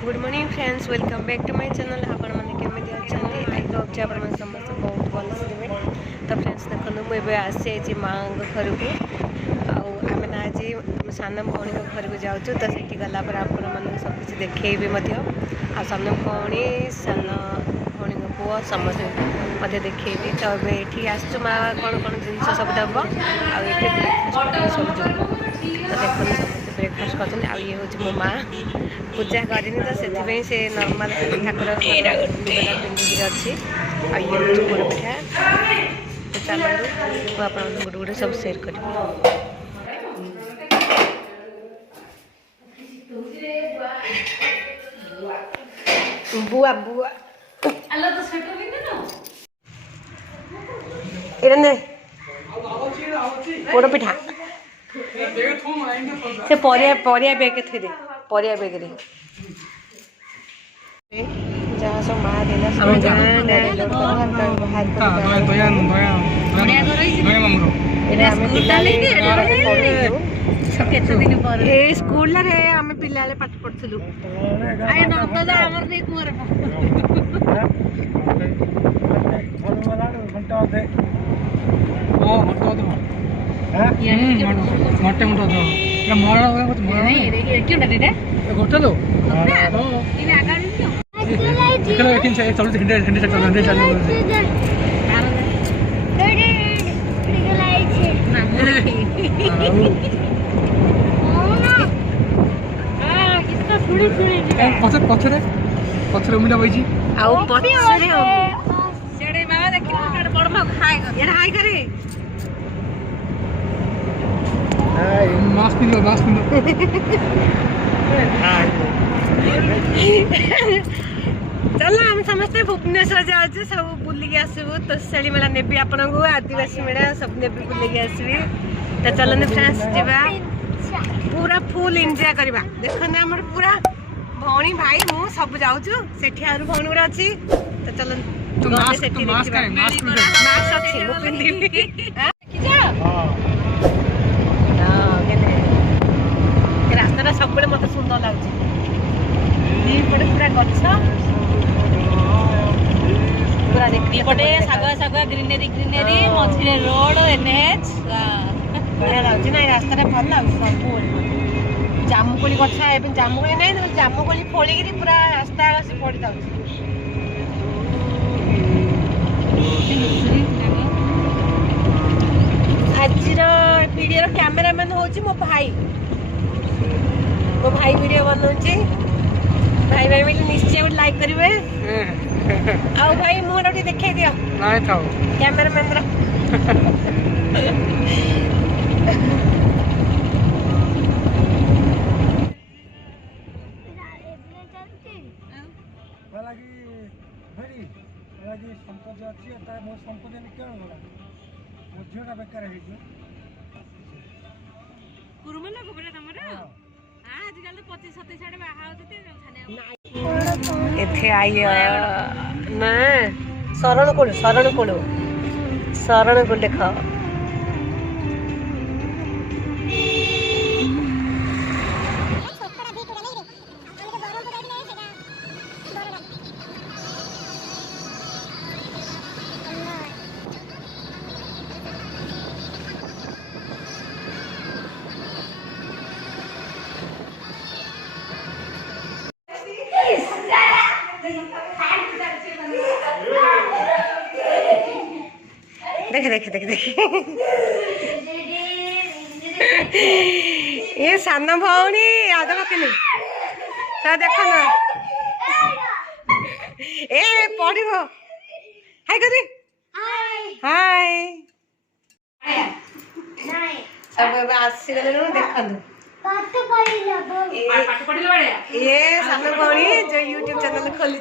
Good morning friends, welcome back to my channel. आपण मैंने केमी अच्छा आई होप आप समस्त बहुत भल से तो फ्रेंड्स देखो मुझे आसी माँ घर को आम ना आज सान भौणी घर को जाऊँ तो सेठी गलापर आपण मैं सबकि देखी आ सान भौणी सान भौणी पुओ समस्त मत देखी तो ये आसचु माँ कौन कौन जिन सब दब आए सब जो तो देखो समस्त ब्रेकफास्ट कर ये हूँ मो माँ पूजा करनी तो से नर्माल ठाकुर पिंडिकी अच्छी ये हूँ पोड़ पिठा तो चलू मुझे गोटे गोटे सब सेयर कर बुआ बुआ पोड़ पिठा से परिया बेग थे परिया बेग जहाँ सब माँ देना सब गाड़ी लोड स्कूल आम पिला पाठ पढ़ुलु पछरे पछरे मुंडा बइची आउ पछरे सेडे मामा देखि बड़ मा खाए यार हाय करे हाय मास्क पिनो चलो हम समस्त भुवनेश्वर जाऊँ सब बुलिक आसबू तो शेली मेला नेबी आपण को आदिवासी मेला सब नेबी बुलिक आसबी तो चलो फ्रेंड्स जावा पूरा फुल एंजॉय करवा देखो ना हमर पूरा भौणी भाई मु सब जाऊँ सेठी आरु भौणी गुड़ा अच्छी तो चलो मास्क अच्छी मु पिंदिबी रास्ता सब मत सुंदर लगुच दीपटे पूरा गछ पूरा दीपटे सागुआ सागुआ ग्रीनरी ग्रीनरी मझे रोड एनएच बढ़िया लगुच ना रास्ता भल लगुच सब जामुकोली गछ जामुकोली ना जामुकोली फोड़िकी पूरा रास्ता से पड़ जाऊँ आज वीडियो कैमेरामैन हूँ मो भाई वीडियो बनाऊँगी भाई भाई मिले निश्चय लाइक करेंगे आओ भाई मुहर उठी देखा दियो कैमेरामैन संपत्ति अच्छी मो संपत्ति क्या गला मो झीटा बेकार एथे आई ना शरण कूल देख देख देख देख देख ये सान भौणी आद पकनी सब देख ना ए पढ़ हाय करे हाय सब आसीगले देख ये सान भौणी जो यूट्यूब चैनल खोली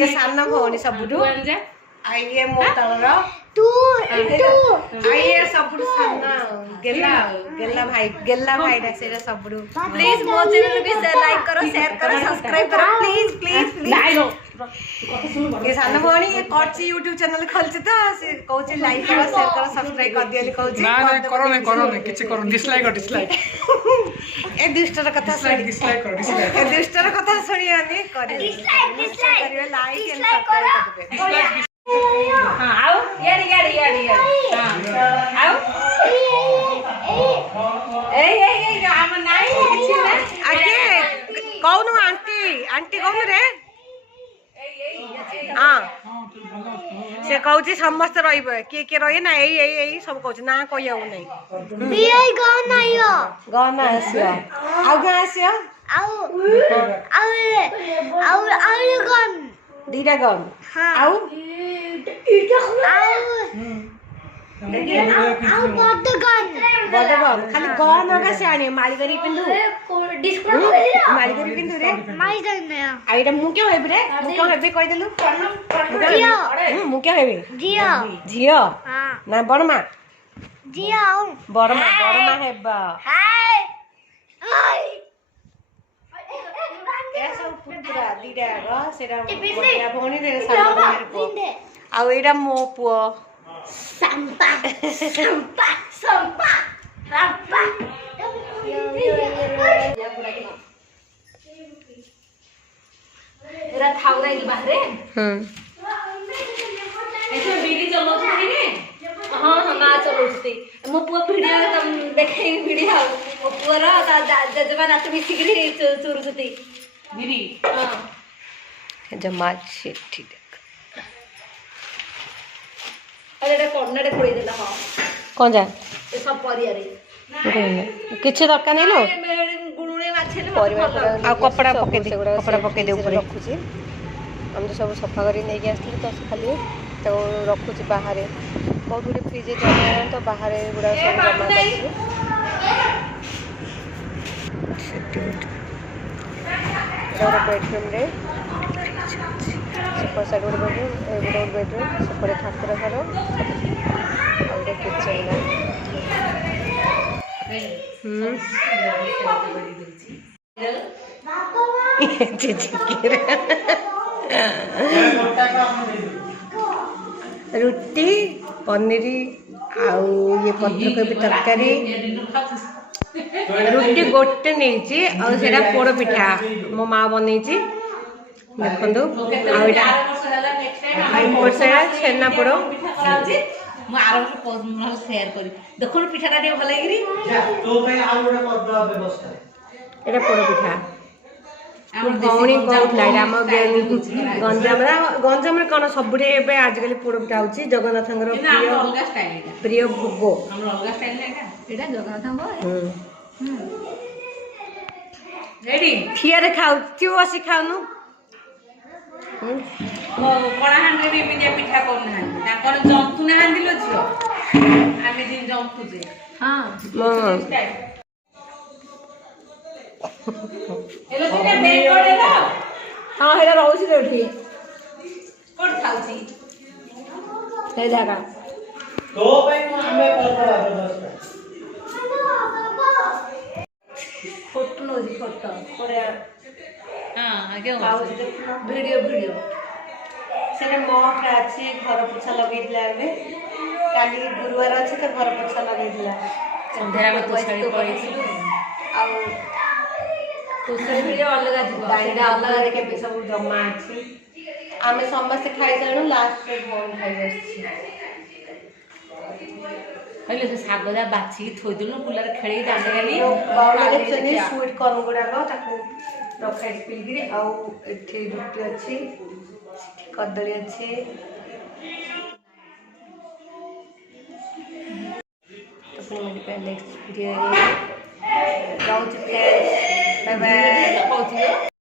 ये सान भौणी सबुठू आइए मो तलर आइए सबुठू सान गेला भाई से सबुठू प्लीज मो चैनल भी लाइक करो शेयर करो सब्सक्राइब करो प्लीज प्लीज प्लीज ये सान भौणी ये करछि यूट्यूब चैनल खोलछि तो से कहछि लाइक करो शेयर करो सब्सक्राइब कर दियली कहछि ना ना करो नहीं किछि करो डिसलाइक ए दुष्टर कथा डिसलाइक डिसलाइक करो डिसलाइक दुष्टर कथा शुणियानी करिवे लाइक एंड सब्सक्राइब करबे हां आओ याड़ी हां आओ ए हम नाही किछि ना आके कौन आंटी कौन रे हां से कहूँ समस्त किए रही ना यही सब कहूँ ना कह गाना आसियो आउ गाँ आसियो दीटा गन आउ बड़ गन खाली गन होगा से आने मारी करी पिंदु मारी करी पिंदु रे आइडा मु क्यों हेबे रे मु क्यों हेबे कहि देलु मु क्यों हेबे झियो ना बड़मा बड़मा हेबा ऐसा पुरा दीटा ग सेरा बड़िया भौणी रे सारा भौणी को आ एडा मो पुओ संपा एरा थाउरा की बाहरे ऐसे वीडियो चलाउथि ने हां ना चलाउथि मो पुआ वीडियो तम देखै वीडियो मो पुआ रा जजबा नाच मिसिकरी चुरुथि दीदी हां जमा ठीक अरे एटा कोर्नर खोई देला हां कौन जा ए सब परिया रे किछि दरकार नै लो गुणुणे माछे आ कपड़ा पके दे ऊपर रखुची हम तो सब सफा करी नहीं आसली तो खाली तो रखुची बाहर बहुत गुड़े फ्रिज जमा तो बाहर गुड़ा सब जमा कर बेडरूम रे सुपर साइड गोटे बेडरूम सुपर ठाकुर घर और किचन रुटी पनीर आउ ये पत्रकोबी तरकारी रुटी गोटे नहीं आउटा पोड़ पिठा मो माँ बन देखो छेना पोड़ मु आराम से शेयर करी देखो पिठाटा टे भल लागिरी तो पे आ गोटे कर दो व्यवस्था एटा पोड़ पिठा भौणी कहूला गंजाम कौन सबुठे आजिकल पोड़ पिठा होची जगन्नाथ प्रिय भोग ठिया खाऊ बस खाऊनु कड़ा हांडी पिठा कर जंतु ना हांडी लो झियो आमे दिन जंतुजे हां एलो तिने बेड कोडे लो हां हेला रहउसी रेठी कोड खाउची से जागा तो पे हमें करबा व्यवस्था फोटो नो जी फोटो कोरे हां आगे वीडियो से मठ अच्छी घर पोछा लगे काली गुरुवार अच्छे तो घर पोछा लगे संध्या में तो साड़ी पड़ी तो से वीडियो अलग जीव डायरीटा अलग देखे सब जमा अच्छी आम समस्त खाई सारू लास्ट फोन खाई बस कहले से सागदा बाछि थोइ दिनु पुलार खेळी दांडे गाली स्वीट कॉर्न गुड़ाक ताकू रखाई पिलगिरी आउ एठी रुटी अच्छी कदली अच्छी तो फिर मेरे नेक्स्ट वीडियो बाय बाय।